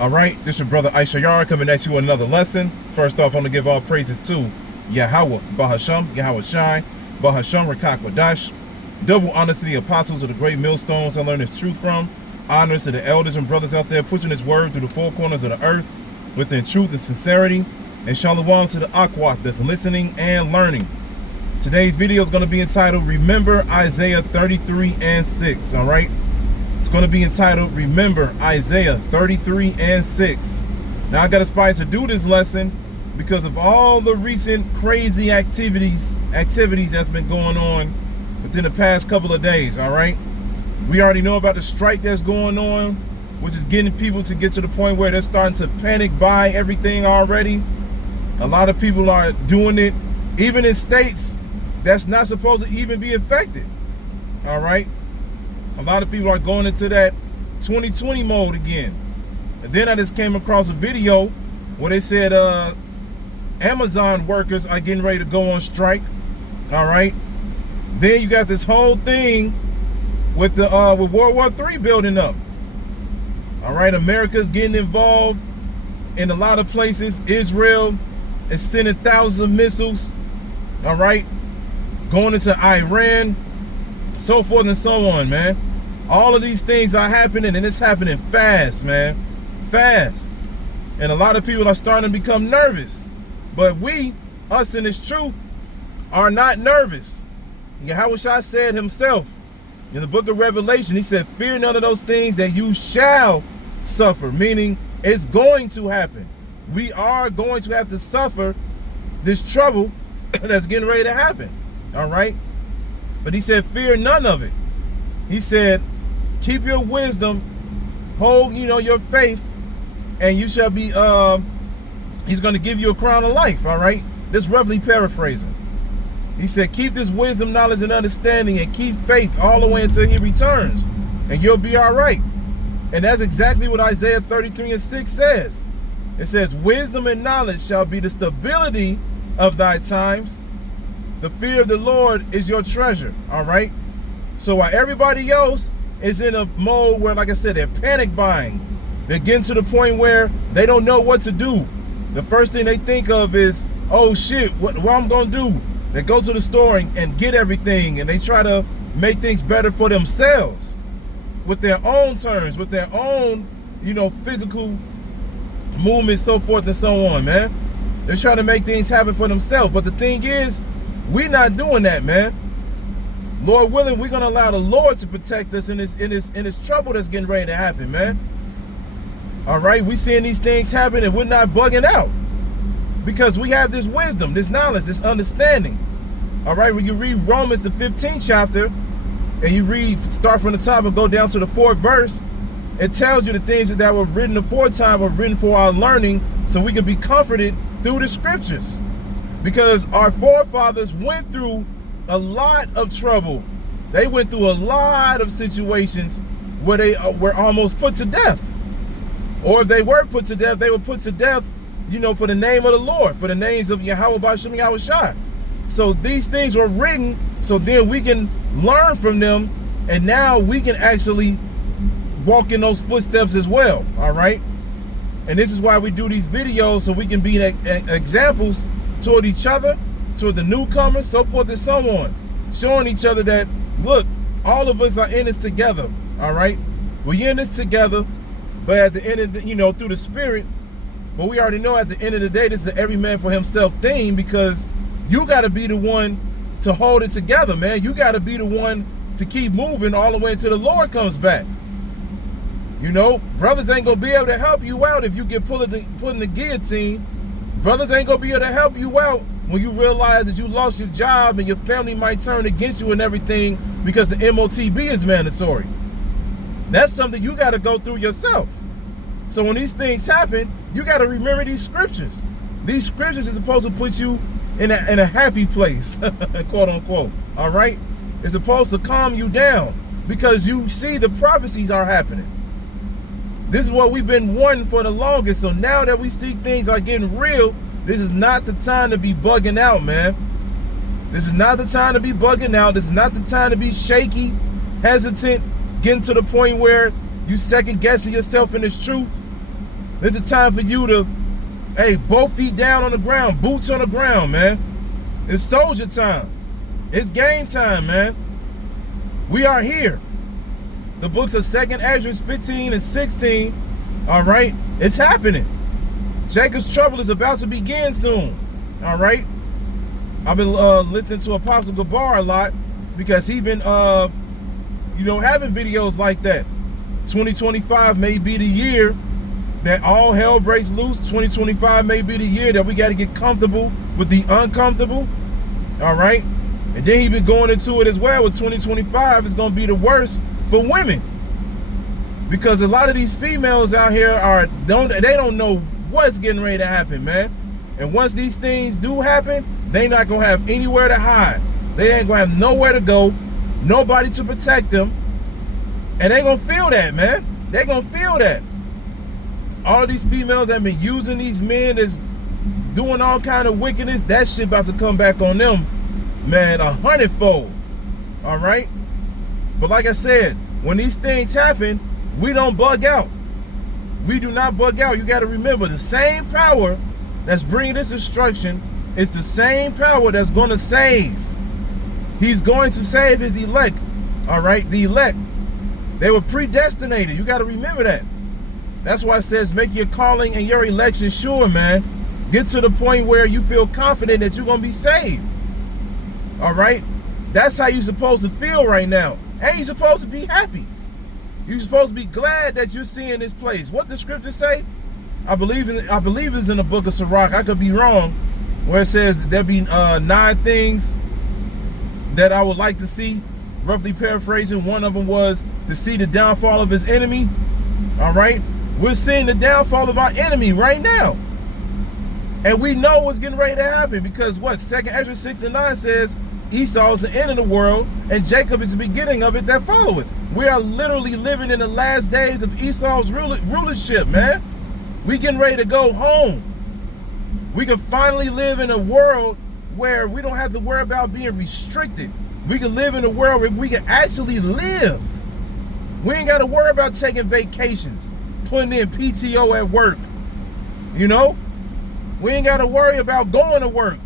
All right, this is your brother Issachar coming at you with another lesson. First off, I want to give all praises to Yahweh, Bahasham, Yahweh Shai, Bahasham, Rakak Wadash. Double honors to the apostles of the great millstones I learned this truth from. Honors to the elders and brothers out there pushing this word through the four corners of the earth within truth and sincerity. And shalom to the Akwat that's listening and learning. Today's video is going to be entitled, Remember Isaiah 33 and 6, all right? It's going to be entitled, Remember Isaiah 33 and 6. Now, I got aspired to do this lesson because of all the recent crazy activities that's been going on within the past couple of days, all right? We already know about the strike that's going on, which is getting people to get to the point where they're starting to panic buy everything already. A lot of people are doing it, even in states that's not supposed to even be affected, all right? A lot of people are going into that 2020 mode again. And then I just came across a video where they said Amazon workers are getting ready to go on strike. All right. Then you got this whole thing with the with World War III building up. All right, America's getting involved in a lot of places. Israel is sending thousands of missiles. All right, going into Iran, so forth and so on, man. All of these things are happening, and it's happening fast, man. Fast. And a lot of people are starting to become nervous. But we, us in this truth, are not nervous. Yahweh Shai said himself in the book of Revelation, he said, fear none of those things that you shall suffer, meaning it's going to happen. We are going to have to suffer this trouble that's getting ready to happen, all right? But he said, fear none of it. He said, keep your wisdom, hold, your faith, and you shall be, he's going to give you a crown of life, all right? This roughly paraphrasing. He said, keep this wisdom, knowledge, and understanding, and keep faith all the way until he returns, and you'll be all right. And that's exactly what Isaiah 33 and 6 says. It says, wisdom and knowledge shall be the stability of thy times. The fear of the Lord is your treasure, all right? So while everybody else is in a mode where, like I said, they're panic buying, they're getting to the point where they don't know what to do. The first thing they think of is, oh shit, what I'm gonna do? They go to the store and get everything, and they try to make things better for themselves with their own terms, with their own, physical movements, so forth and so on, man. They're trying to make things happen for themselves. But the thing is, we're not doing that, man. Lord willing, we're gonna allow the Lord to protect us in this trouble that's getting ready to happen, man. All right, we seeing these things happen and we're not bugging out because we have this wisdom, this knowledge, this understanding. All right, when you read Romans the 15th chapter and you start from the top and go down to the 4th verse, it tells you the things that were written aforetime were written for our learning, so we can be comforted through the scriptures. Because our forefathers went through a lot of trouble. They went through a lot of situations where they were almost put to death. Or if they were put to death, they were put to death, for the name of the Lord, for the names of Yahweh Bashim Yahweh Shai. So these things were written so then we can learn from them, and now we can actually walk in those footsteps as well, all right? And this is why we do these videos, so we can be examples toward each other, toward the newcomers, so forth and so on, showing each other that, look, all of us are in this together, all right? We're in this together, but at the end of the, through the spirit, but we already know at the end of the day, this is an every man for himself thing, because you got to be the one to hold it together, man. You got to be the one to keep moving all the way until the Lord comes back. Brothers ain't going to be able to help you out if you get put in the guillotine. Brothers ain't going to be able to help you out when you realize that you lost your job and your family might turn against you and everything because the MOTB is mandatory. That's something you got to go through yourself. So when these things happen, you got to remember these scriptures. These scriptures are supposed to put you in a happy place, quote unquote, all right? It's supposed to calm you down because you see the prophecies are happening. This is what we've been wanting for the longest. So now that we see things are getting real, this is not the time to be bugging out, man. This is not the time to be bugging out. This is not the time to be shaky, hesitant, getting to the point where you second guessing yourself in this truth. It's a time for you to, hey, both feet down on the ground, boots on the ground, man. It's soldier time. It's game time, man. We are here. The books of 2nd Ezra 15 and 16, all right? It's happening. Jacob's trouble is about to begin soon, all right? I've been listening to Apostle Gabar a lot because he been, having videos like that. 2025 may be the year that all hell breaks loose. 2025 may be the year that we got to get comfortable with the uncomfortable, all right? And then he been going into it as well with 2025 is going to be the worst for women, because a lot of these females out here they don't know what's getting ready to happen, man. And once these things do happen, they not gonna have anywhere to hide. They ain't gonna have nowhere to go, nobody to protect them, and they gonna feel that, man. They gonna feel that. All of these females that been using these men that's doing all kind of wickedness, that shit about to come back on them, man, 100-fold. All right. But like I said, when these things happen, we don't bug out. We do not bug out. You got to remember, the same power that's bringing this destruction is the same power that's going to save. He's going to save his elect. All right, the elect. They were predestinated. You got to remember that. That's why it says make your calling and your election sure, man. Get to the point where you feel confident that you're going to be saved. All right? That's how you're supposed to feel right now. And you're supposed to be happy. You're supposed to be glad that you're seeing this place. What the scriptures say? I believe it's in the book of Sirach. I could be wrong, where it says there be 9 things that I would like to see. Roughly paraphrasing, one of them was to see the downfall of his enemy. All right? We're seeing the downfall of our enemy right now. And we know what's getting ready to happen, because what? 2nd Ezra 6 and 9 says, Esau is the end of the world, and Jacob is the beginning of it that followeth. We are literally living in the last days of Esau's rulership, man. We getting ready to go home. We can finally live in a world where we don't have to worry about being restricted. We can live in a world where we can actually live. We ain't got to worry about taking vacations, putting in PTO at work. You know? We ain't got to worry about going to work,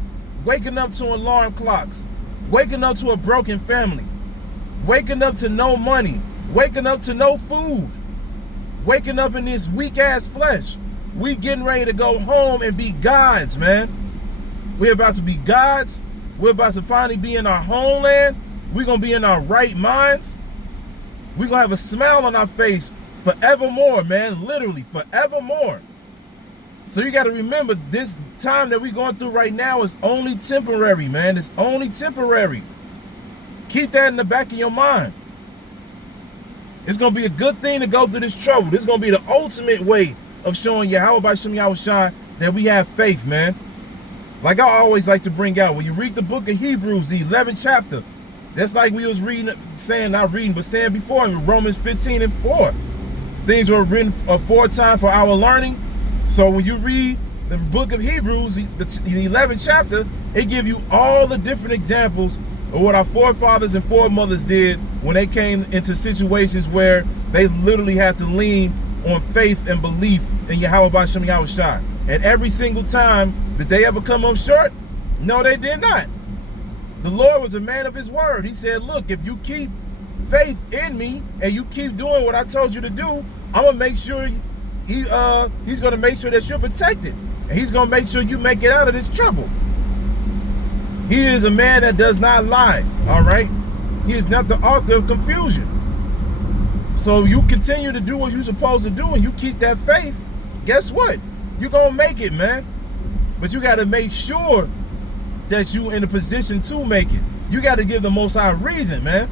waking up to alarm clocks, waking up to a broken family, waking up to no money, waking up to no food, waking up in this weak-ass flesh. We getting ready to go home and be gods, man. We're about to be gods. We're about to finally be in our homeland. We're going to be in our right minds. We're going to have a smile on our face forevermore, man. Literally, forevermore. So you got to remember, this time that we're going through right now is only temporary, man. It's only temporary. Keep that in the back of your mind. It's going to be a good thing to go through this trouble. This is going to be the ultimate way of showing Yahweh by Shem Yahushua that we have faith, man. Like I always like to bring out, when you read the book of Hebrews, the 11th chapter, that's like we was reading, saying, not reading, but saying before in Romans 15 and 4. Things were written aforetime for our learning. So when you read the book of Hebrews, the 11th chapter, it gives you all the different examples of what our forefathers and foremothers did when they came into situations where they literally had to lean on faith and belief in Yahweh B'Shem Yahushua. And every single time, did they ever come up short? No, they did not. The Lord was a man of his word. He said, look, if you keep faith in me and you keep doing what I told you to do, I'm going to make sure he's going to make sure that you're protected. And he's going to make sure you make it out of this trouble. He is a man that does not lie, all right? He is not the author of confusion. So you continue to do what you're supposed to do and you keep that faith, guess what? You're going to make it, man. But you got to make sure that you in a position to make it. You got to give the Most High a reason, man.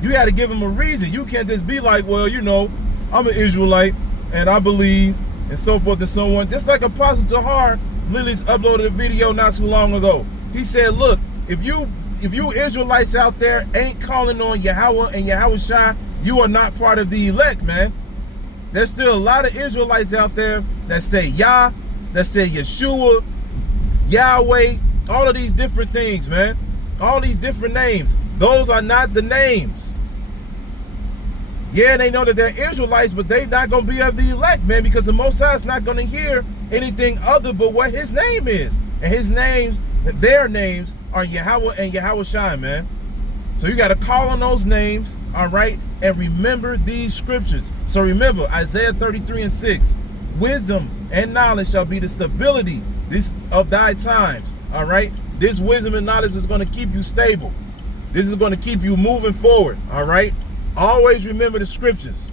You got to give him a reason. You can't just be like, well, you know, I'm an Israelite and I believe and so forth and so on. Just like Apostle Tahar literally uploaded a video not too long ago. He said, look, if you Israelites out there ain't calling on Yahweh and Yahushua, you are not part of the elect, man. There's still a lot of Israelites out there that say Yah, that say Yeshua, Yahweh, all of these different things, man. All these different names. Those are not the names. Yeah, they know that they're Israelites, but they not going to be of the elect, man, because the Most High is not going to hear anything other but what his name is. And his names, their names are Yahweh and Yahweh Shai, man. So you got to call on those names, all right, and remember these scriptures. So remember, Isaiah 33:6, wisdom and knowledge shall be the stability of thy times, all right? This wisdom and knowledge is going to keep you stable. This is going to keep you moving forward, all right? Always remember the scriptures.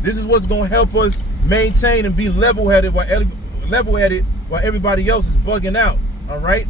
This is what's going to help us maintain and be level-headed while everybody else is bugging out, all right?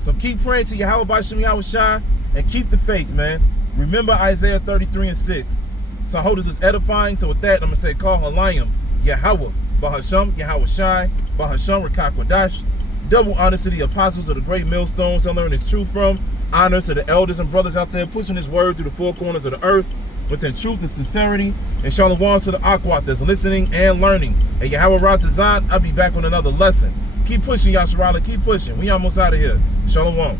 So keep praying to Yahweh B'Shem Yahweh Shai and keep the faith, man. Remember Isaiah 33:6. So I hope this is edifying. So with that, I'm going to say, call Halayim, Yahweh, Bahasham, Yahweh Shai, Bahasham, Rachaa Quadash. Double honor to the apostles of the great millstones I learned this truth from. Honor to the elders and brothers out there pushing this word through the four corners of the earth within truth and sincerity. And shalom to the Akwat that's listening and learning. And Yahweh Ratazan, I'll be back with another lesson. Keep pushing, Yasharala. Keep pushing. We almost out of here. Shalom.